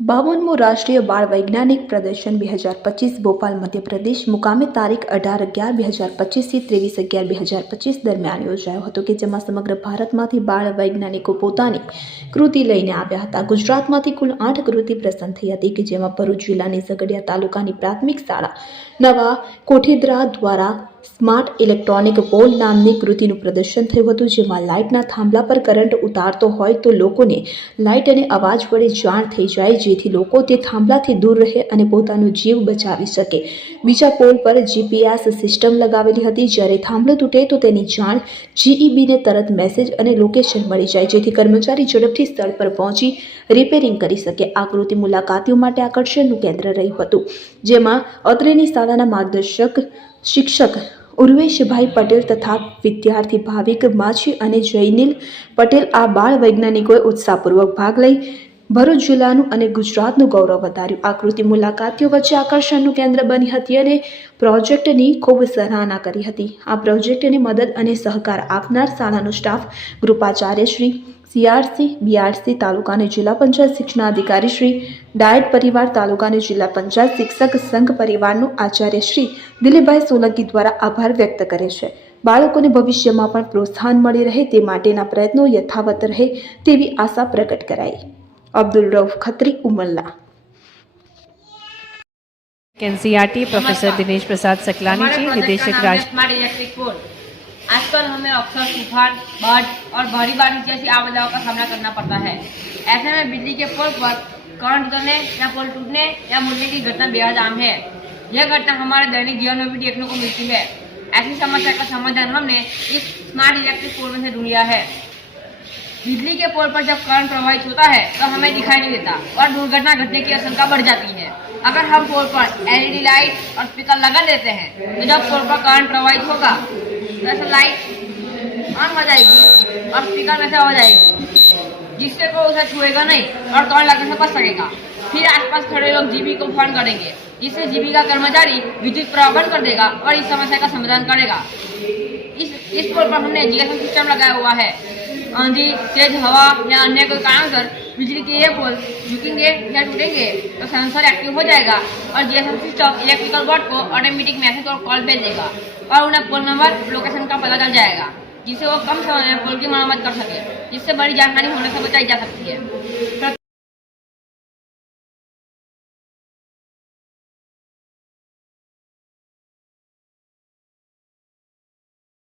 બાવનમું રાષ્ટ્રીય બાળ વૈજ્ઞાનિક પ્રદર્શન બે હજાર પચીસ ભોપાલ, મધ્યપ્રદેશ. મુકામે તારીખ અઢાર અગિયાર બે હજાર પચીસથી ત્રેવીસ અગિયાર બે હજાર પચીસ દરમિયાન યોજાયો હતો કે જેમાં સમગ્ર ભારતમાંથી બાળ વૈજ્ઞાનિકો પોતાની કૃતિ લઈને આવ્યા હતા. ગુજરાતમાંથી કુલ આઠ કૃતિ પ્રસન્ન થઈ હતી કે જેમાં ભરૂચ જિલ્લાની ઝઘડિયા તાલુકાની પ્રાથમિક શાળા નવા કોઠીદ્રા દ્વારા સ્માર્ટ ઇલેક્ટ્રોનિક પોલ નામની કૃતિનું પ્રદર્શન થયું હતું, જેમાં લાઇટના થાંભલા પર કરંટ ઉતારતો હોય તો લોકોને લાઇટ અને અવાજ વડે જાણ થઈ જાય, જેથી લોકો તે થાંભલાથી દૂર રહે અને પોતાનો જીવ બચાવી શકે. બીજા પોલ પર જીપીએસ સિસ્ટમ લગાવેલી હતી. જ્યારે થાંભલો તૂટે તો તેની જાણ જીઈબીને તરત મેસેજ અને લોકેશન મળી જાય, જેથી કર્મચારી ઝડપથી સ્થળ પર પહોંચી રિપેરિંગ કરી શકે. આ કૃતિ મુલાકાતીઓ માટે આકર્ષણનું કેન્દ્ર રહ્યું હતું, જેમાં અત્રેની શાળાના માર્ગદર્શક શિક્ષક ઉર્વેશભાઈ પટેલ તથા વિદ્યાર્થી ભાવિક માછી અને જયનીલ પટેલ આ બાળ વૈજ્ઞાનિકોએ ઉત્સાહપૂર્વક ભાગ લઈ ભરૂચ જિલ્લાનું અને ગુજરાતનું ગૌરવ વધાર્યું. આ કૃતિ મુલાકાતીઓ વચ્ચે આકર્ષણનું કેન્દ્ર બની હતી અને પ્રોજેક્ટની ખૂબ સરાહના કરી હતી. આ પ્રોજેક્ટની મદદ અને સહકાર આપનાર શાળાનો સ્ટાફ ગૃપાચાર્ય શ્રી સીઆરસી, બીઆરસી તાલુકાની જિલ્લા પંચાયત શિક્ષણાધિકારી શ્રી ડાયટ પરિવાર તાલુકાની જિલ્લા પંચાયત શિક્ષક સંઘ પરિવારનું આચાર્ય શ્રી દિલીપભાઈ સોલંકી દ્વારા આભાર વ્યક્ત કરે છે. બાળકોને ભવિષ્યમાં પણ પ્રોત્સાહન મળી રહે તે માટેના પ્રયત્નો યથાવત રહે તેવી આશા પ્રગટ કરાઈ. अब्दुल रऊफ खत्री उमल्ला। एनसीआरटी प्रोफेसर दिनेश प्रसाद सकलानी जी निदेशक राज आजकल हमें अक्सर तूफ़ान बाढ़ और भारी बारिश जैसी आपदाओं का सामना करना पड़ता है। ऐसे में बिजली के पोल पर करंट उतरने या पोल टूटने या मुड़ने की घटना बेहद आम है। यह घटना हमारे दैनिक जीवन में भी देखने को मिलती है। ऐसी समस्या का समाधान हमने इस स्मार्ट इलेक्ट्रिक पोल में से ढूंढ लिया है। बिजली के पोल पर जब करंट प्रवाहित होता है तो हमें दिखाई नहीं देता और दुर्घटना घटने की आशंका बढ़ जाती है। अगर हम पोल पर एलईडी लाइट और स्पीकर लगा देते हैं तो जब पोल पर करंट प्रवाहित होगा तो ऐसे लाइट ऑन हो जाएगी और स्पीकर में हो जाएगी, जिससे कोई उसे छुएगा नहीं और करंट लगने से बच सकेगा। फिर आसपास खड़े लोग जीबी को फ़ोन करेंगे, जिससे जीबी का कर्मचारी विद्युत प्रवाह बंद कर देगा और इस समस्या का समाधान करेगा। इस इस पोल पर हमने जीएसएम सिस्टम लगाया हुआ है। आंधी, तेज हवा या अन्य कोई कारण कर बिजली के ये पोल झुकेंगे या टूटेंगे तो सेंसर एक्टिव हो जाएगा और जीएसएम सिस्टम इलेक्ट्रिकल बोर्ड को ऑटोमेटिक मैसेज और कॉल भेज देगा और उन्हें पोल नंबर लोकेशन का पता चल जाएगा, जिससे वो कम समय में पोल की मरम्मत कर सके, जिससे बड़ी जानकारी होने से बचाई जा सकती है।